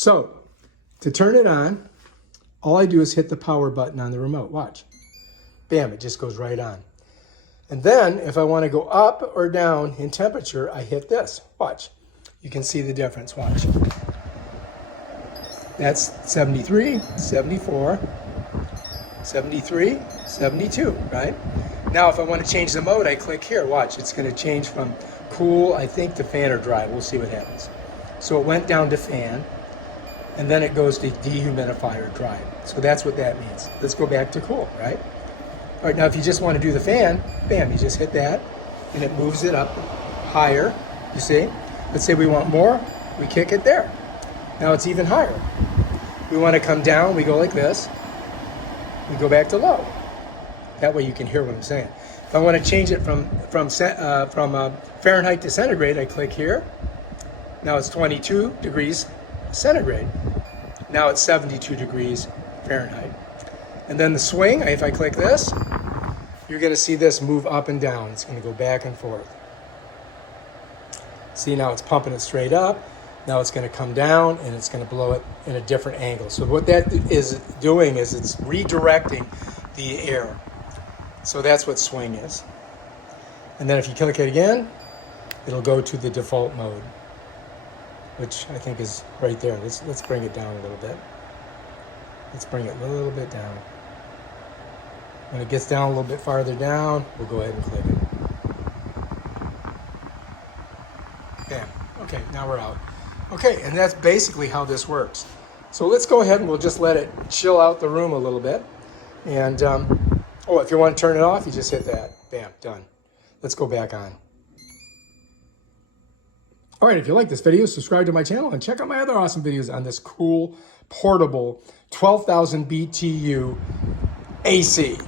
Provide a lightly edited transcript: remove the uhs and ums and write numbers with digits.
So to turn it on, all I do is hit the power button on the remote. Watch. Bam, it just goes right on. And then if I want to go up or down in temperature, I hit this. Watch. You can see the difference. Watch. That's 73, 74, 73, 72, right? Now if I want to change the mode, I click here. Watch, it's going to change from cool, I think, to fan or dry. We'll see what happens. So it went down to fan, and then it goes to dehumidifier dry. So that's what that means. Let's go back to cool, right? All right, now if you just want to do the fan, bam, you just hit that, and it moves it up higher, you see? Let's say we want more, we kick it there. Now it's even higher. We want to come down, we go like this, we go back to low. That way you can hear what I'm saying. If I want to change it from Fahrenheit to centigrade, I click here. Now it's 22 degrees centigrade. Now it's 72 degrees Fahrenheit. And then the swing, if I click this, you're going to see this move up and down. It's going to go back and forth. See, now it's pumping it straight up. Now it's going to come down and it's going to blow it in a different angle. So what that is doing is it's redirecting the air. So that's what swing is. And then if you click it again, it'll go to the default mode, which I think is right there. Let's bring it down a little bit. Let's bring it a little bit down. When it gets down a little bit farther down, we'll go ahead and click it. Bam. Okay, now we're out. Okay, and that's basically how this works. So let's go ahead and we'll just let it chill out the room a little bit. And, if you want to turn it off, you just hit that. Bam, done. Let's go back on. All right, if you like this video, subscribe to my channel and check out my other awesome videos on this cool, portable 12,000 BTU AC.